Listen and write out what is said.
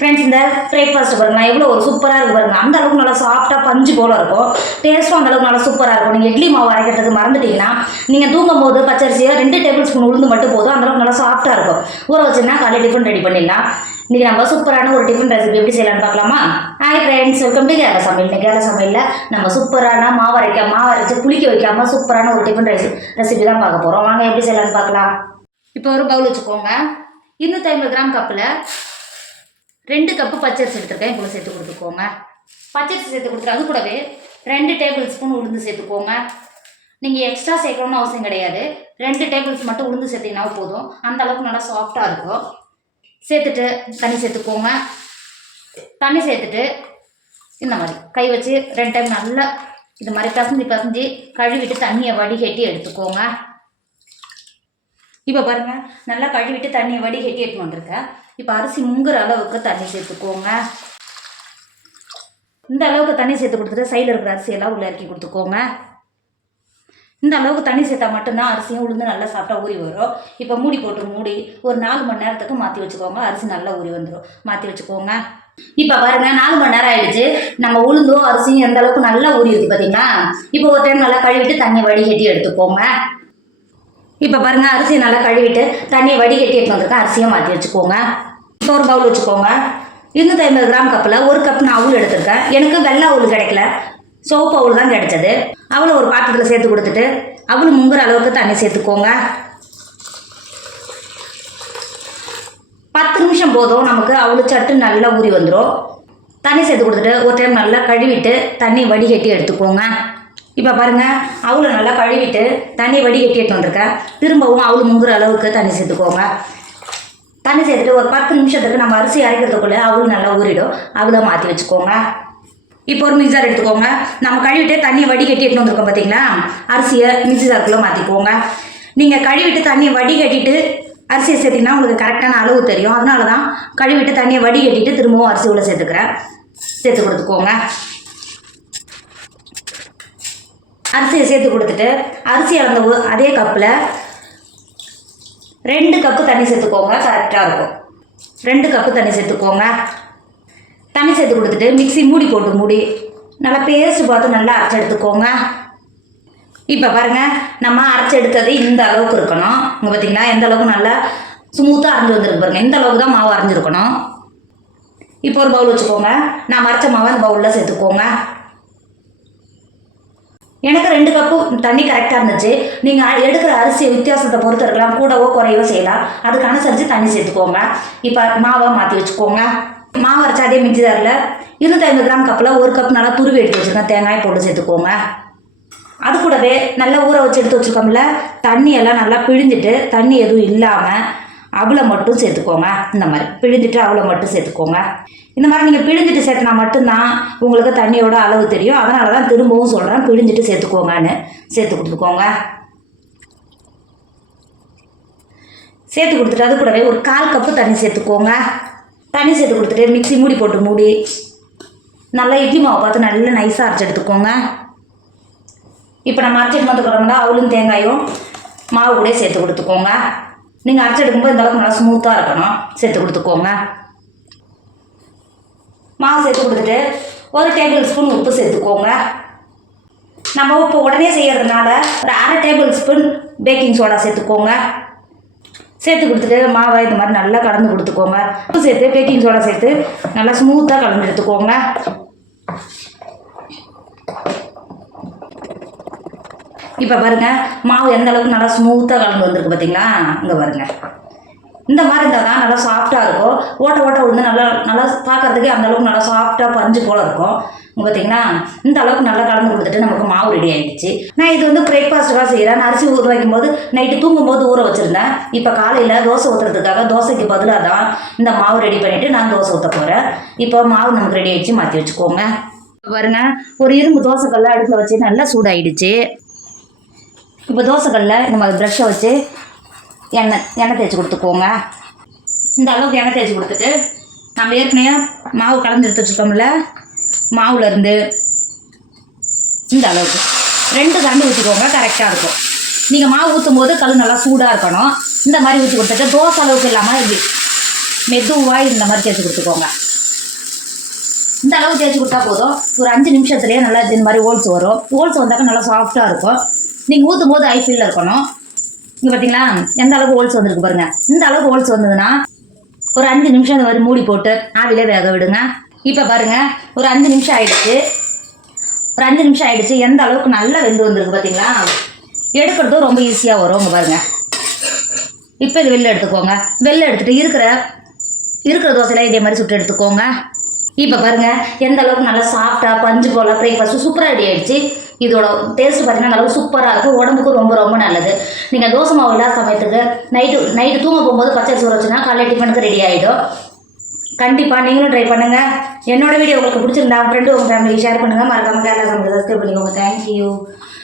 Friends, இந்த breakfast பாருங்க எவ்வளோ ஒரு சூப்பராக இருக்குது பாருங்க. அந்த அளவுக்கு நல்லா சாஃப்டாக பஞ்சு போல இருக்கும். டேஸ்ட்டும் அந்த அளவுக்கு நல்லா சூப்பராக இருக்கும். நீங்கள் இட்லி மாவு அரைக்கிறதுக்கு மறந்துட்டீங்கன்னா நீங்கள் தூங்கும் போது பச்சரிசியை 2 டேபிள் ஸ்பூன் உளுந்து மட்டும் போதும். அந்த அளவுக்கு நல்லா சாஃப்டாக இருக்கும். ஊற வச்சுன்னா காலையில் டிஃபன் ரெடி பண்ணிடலாம். இன்றைக்கி நம்ம சூப்பரான ஒரு டிஃபன் ரெசிபி எப்படி செய்யலாம்னு பார்க்கலாமா? Hi friends, welcome to Kerala சமையல். இன்னைக்கு கேரளா சமையலில் நம்ம சூப்பரான மாவு அரைச்சி புளிக்க வைக்காமல் சூப்பரான ஒரு டிஃபன் ரெசிபி தான் பார்க்க போகிறோம். வாங்க எப்படி செய்யலாம்னு பார்க்கலாம். இப்போ ஒரு பவுல் வச்சுக்கோங்க. 250 கிராம் கப்பில் 2 கப்பு பச்சரிசி எடுத்துருக்கேன். இப்போ சேர்த்து கொடுத்துக்கோங்க. பச்சரிசி சேர்த்து கொடுத்துட்டு அது கூடவே 2 டேபிள் ஸ்பூன் உளுந்து சேர்த்துக்கோங்க. நீங்கள் எக்ஸ்ட்ரா சேர்க்கணும்னு அவசியம் கிடையாது. 2 டேபிள் ஸ்பூன் மட்டும் உளுந்து சேர்த்திங்கன்னா போதும். அந்த அளவுக்கு நல்லா சாஃப்டாக இருக்கும். சேர்த்துட்டு தண்ணி சேர்த்துக்கோங்க. தண்ணி சேர்த்துட்டு இந்த மாதிரி கை வச்சு 2 டைம் நல்லா இது மாதிரி பசஞ்சு கழுவிட்டு தண்ணியை வடிகட்டி எடுத்துக்கோங்க. இப்போ பாருங்கள், நல்லா கழுவிட்டு தண்ணியை வடிகட்டி எடுத்து வந்திருக்கேன். இப்போ அரிசி முங்குற அளவுக்கு தண்ணி சேர்த்துக்கோங்க. இந்த அளவுக்கு தண்ணி சேர்த்து கொடுத்துட்டு சைடில் இருக்கிற அரிசியெல்லாம் உள்ளே இறக்கி கொடுத்துக்கோங்க. இந்த அளவுக்கு தண்ணி சேர்த்தா மட்டும்தான் அரிசியும் உளுந்து நல்லா சாப்பிட்டா ஊறி வரும். இப்போ மூடி ஒரு 4 மணி நேரத்துக்கு மாற்றி வச்சுக்கோங்க. அரிசி நல்லா ஊறி வந்துடும். மாற்றி வச்சுக்கோங்க. இப்போ பாருங்கள், 4 மணி நேரம் ஆகிடுச்சு. நம்ம உளுந்தும் அரிசியும் எந்த அளவுக்கு நல்லா ஊறி இருக்குது பார்த்தீங்கன்னா. இப்போ ஒரு டைம் நல்லா கழுவிட்டு தண்ணி வடிகட்டி எடுத்துக்கோங்க. இப்போ பாருங்கள், அரிசியை நல்லா கழுவிட்டு தண்ணியை வடிகட்டி எடுத்து வந்திருக்கேன். அரிசியை மாற்றி வச்சுக்கோங்க. இப்போ ஒரு பவுல் வச்சுக்கோங்க. 250 கிராம் கப்பில் 1 கப் நான் அவுள் எடுத்திருக்கேன். எனக்கு வெள்ளை அவுள் கிடைக்கல, சோப்பு அவுள் தான் கிடைச்சது. அவளை ஒரு பாத்திரத்தில் சேர்த்து கொடுத்துட்டு அவள் முங்குற அளவுக்கு தண்ணி சேர்த்துக்கோங்க. 10 நிமிஷம் போதும். நமக்கு அவ்வளோ சட்டு நல்லா ஊறி வந்துடும். தண்ணி சேர்த்து கொடுத்துட்டு ஒரு டைம் நல்லா கழுவிட்டு தண்ணி வடிகட்டி எடுத்துக்கோங்க. இப்போ பாருங்கள், அவளை நல்லா கழுவிட்டு தண்ணி வடிகட்டி எடுத்து வந்திருக்கேன். திரும்பவும் அவள் முங்குற அளவுக்கு தண்ணி சேர்த்துக்கோங்க. தண்ணி சேர்த்துட்டு ஒரு 10 நிமிஷத்துக்கு நம்ம அரிசி அரைக்கிறதுக்குள்ளே அவள் நல்லா ஊறிடும். அவளை மாற்றி வச்சுக்கோங்க. இப்போ ஒரு மிக்சர் எடுத்துக்கோங்க. நம்ம கழுவிட்டு தண்ணியை வடிகட்டி எடுத்து வந்திருக்கோம் பார்த்தீங்களா, அரிசியை மிக்சி ஜாருக்குள்ளே மாற்றிக்கோங்க. நீங்கள் கழுவிட்டு தண்ணியை வடிகட்டிட்டு அரிசியை சேர்த்திங்கன்னா உங்களுக்கு கரெக்டான அளவு தெரியும். அதனால தான் கழுவிட்டு தண்ணியை வடிகட்டிட்டு திரும்பவும் அரிசி உள்ள சேர்த்து கொடுத்துக்கோங்க. அரிசியை சேர்த்து கொடுத்துட்டு அரிசி அளந்த அதே கப்பில் 2 கப்பு தண்ணி சேர்த்துக்கோங்க. கரெக்டாக இருக்கும். 2 கப்பு தண்ணி சேர்த்துக்கோங்க. தண்ணி சேர்த்து கொடுத்துட்டு மிக்சி மூடி நல்லா பேஸ்ட் பார்த்து நல்லா அரைச்சி எடுத்துக்கோங்க. இப்போ பாருங்கள், நம்ம அரைச்சி எடுத்தது இந்த அளவுக்கு இருக்கணும். இங்கே பார்த்தீங்கன்னா எந்த அளவுக்கு நல்லா ஸ்மூத்தாக அரைஞ்சி வந்துருக்கு பாருங்கள். இந்த அளவுக்கு தான் மாவு அரைஞ்சிருக்கணும். இப்போ ஒரு பவுல் வச்சுக்கோங்க. நான் அரைச்ச மாவை அந்த பவுலில் சேர்த்துக்கோங்க. எனக்கு 2 கப்பு தண்ணி கரெக்டாக இருந்துச்சு. நீங்கள் எடுக்கிற அரிசி வித்தியாசத்தை பொறுத்து இருக்கலாம், கூடவோ குறையவோ செய்யலாம். அதுக்கு அனுசரித்து தண்ணி சேர்த்துக்கோங்க. இப்போ மாவை மாற்றி வச்சுக்கோங்க. மாவு அரைச்சா அதே மிக்சி ஜாரில் 250 கிராம் கப்பில் 1 கப் நல்லா துருவி எடுத்து வச்சுருக்கேன். தேங்காய் போட்டு சேர்த்துக்கோங்க. அது கூடவே நல்லா ஊற வச்சு எடுத்து வச்சுருக்கோம்ல, தண்ணியெல்லாம் நல்லா பிழிஞ்சிட்டு தண்ணி எதுவும் இல்லாமல் அவளை மட்டும் சேர்த்துக்கோங்க. இந்த மாதிரி பிழிஞ்சிட்டு அவளை மட்டும் சேர்த்துக்கோங்க. இந்த மாதிரி நீங்கள் பிழிஞ்சிட்டு சேர்த்துனா மட்டும்தான் உங்களுக்கு தண்ணியோட அளவு தெரியும். அதனால தான் திரும்பவும் சொல்கிறேன், பிழிஞ்சிட்டு சேர்த்துக்கோங்கன்னு. சேர்த்து கொடுத்துக்கோங்க. சேர்த்து கொடுத்துட்டு அது கூடவே ஒரு 1/4 கப்பு தண்ணி சேர்த்துக்கோங்க. தண்ணி சேர்த்து கொடுத்துட்டு மிக்சி மூடி நல்லா இட்லி மாவு பார்த்து நல்லா நைஸாக அரைச்சி எடுத்துக்கோங்க. இப்போ நம்ம அரைச்சி எடுத்துக்கிறோம்னா அவளும் தேங்காயும் மாவு கூட சேர்த்து கொடுத்துக்கோங்க. நீங்கள் அரைச்சி எடுக்கும்போது இந்த அளவுக்கு நல்லா ஸ்மூத்தாக இருக்கணும். சேர்த்து கொடுத்துக்கோங்க. மாவு சேர்த்து கொடுத்துட்டு 1 டேபிள் ஸ்பூன் உப்பு சேர்த்துக்கோங்க. நம்ம உப்பு உடனே செய்கிறதுனால ஒரு 1/2 டேபிள் ஸ்பூன் பேக்கிங் சோடா சேர்த்துக்கோங்க. சேர்த்து கொடுத்துட்டு மாவை இந்த மாதிரி நல்லா கலந்து கொடுத்துக்கோங்க. உப்பு சேர்த்து பேக்கிங் சோடா சேர்த்து நல்லா ஸ்மூத்தாக கலந்து எடுத்துக்கோங்க. இப்போ பாருங்கள், மாவு எந்த அளவுக்கு நல்லா ஸ்மூத்தாக கலந்து வந்திருக்கு பார்த்தீங்களா. இங்கே பாருங்கள், இந்த மாதிரி இருந்தால் தான் நல்லா சாஃப்டாக இருக்கும். ஓட்ட விழுந்து நல்லா பார்க்குறதுக்கே அந்த அளவுக்கு நல்லா சாஃப்டாக பஞ்சு போல் இருக்கும். பார்த்தீங்கன்னா இந்த அளவுக்கு நல்லா கலந்து கொடுத்துட்டு நமக்கு மாவு ரெடி ஆகிடுச்சு. நான் இது வந்து பிரேக்ஃபாஸ்ட்டுக்காக செய்கிறேன். அரிசி ஊற வைக்கும்போது நைட்டு தூங்கும்போது ஊற வச்சுருந்தேன். இப்போ காலையில் தோசை ஊற்றுறதுக்காக தோசைக்கு பதிலாக தான் இந்த மாவு ரெடி பண்ணிவிட்டு நான் தோசை ஊற்ற போகிறேன். இப்போ மாவு நமக்கு ரெடி ஆகிடுச்சு. மாற்றி வச்சுக்கோங்க. பாருங்க, ஒரு இரும்பு தோசைக்கல்ல அடுப்பில் வச்சு நல்லா சூடாகிடுச்சு. இப்போ தோசைக்கல்லில் இந்த மாதிரி ப்ரஷ்ஷை வச்சு எண்ணெய் தேய்ச்சி கொடுத்துக்கோங்க. இந்த அளவுக்கு எண்ணெய் தேய்ச்சி கொடுத்துட்டு நம்ம ஏற்கனவே மாவு கலந்து எடுத்து வச்சுருக்கோம்ல, மாவுலேருந்து இந்த அளவுக்கு 2 கரண்டி ஊற்றிக்கோங்க. கரெக்டாக இருக்கும். நீங்கள் மாவு ஊற்றும் போது கல் நல்லா சூடாக இருக்கணும். இந்த மாதிரி ஊற்றி கொடுத்துட்டு தோசை அளவுக்கு இல்லாமல் இப்படி மெதுவாக இந்த மாதிரி தேய்ச்சி கொடுத்துக்கோங்க. இந்த அளவு தேய்ச்சி கொடுத்தா போதும். ஒரு 5 நிமிஷத்துலேயே நல்லா இந்த மாதிரி ஹோல்ஸ் வரும். ஹோல்ஸ் வந்தாக்க நல்லா சாஃப்டாக இருக்கும். நீங்கள் ஊற்றும் போது ஹை ஃபில்லில் இருக்கணும். இங்கே பார்த்தீங்களா எந்த அளவுக்கு ஹோல்ஸ் வந்துருக்கு பாருங்கள். இந்த அளவுக்கு ஹோல்ஸ் வந்ததுன்னா ஒரு 5 நிமிஷம் இந்த மாதிரி மூடி போட்டு ஆவிலே வேக விடுங்க. இப்போ பாருங்கள் ஒரு 5 நிமிஷம் ஆயிடுச்சு. ஒரு 5 நிமிஷம் ஆயிடுச்சு. எந்த அளவுக்கு நல்லா வெந்து வந்துருக்கு பார்த்தீங்களா. எடுக்கிறதும் ரொம்ப ஈஸியாக வரும். இங்கே பாருங்கள். இப்போ இது வெளில எடுத்துக்கோங்க. வெளில எடுத்துகிட்டு இருக்கிற தோசையில் இதே மாதிரி சுட்டு எடுத்துக்கோங்க. இப்போ பாருங்கள் எந்த அளவுக்கு நல்லா சாஃப்டாக பஞ்சு போல் பிரேக்ஃபாஸ்ட்டு சூப்பராக ரெடி ஆகிடுச்சு. இதோட டேஸ்ட் பார்த்தீங்கன்னா நல்லா சூப்பராக இருக்கும். உடம்புக்கு ரொம்ப ரொம்ப நல்லது. நீங்கள் தோசை மாவு இல்லாத சமயத்துக்கு நைட்டு தூங்க போகும்போது பச்சரிசி ஊற வச்சுன்னா காலையில் டிஃபனுக்கு ரெடி ஆகிடும். கண்டிப்பாக நீங்களும் ட்ரை பண்ணுங்கள். என்னோட வீடியோ உங்களுக்கு பிடிச்சிருந்தா ஃப்ரெண்டு உங்கள் ஃபேமிலிக்கு ஷேர் பண்ணுங்கள். மறக்காமல் கேரளா சமையல் சப்ஸ்கிரைப் பண்ணிக்கோங்க. தேங்க்யூ.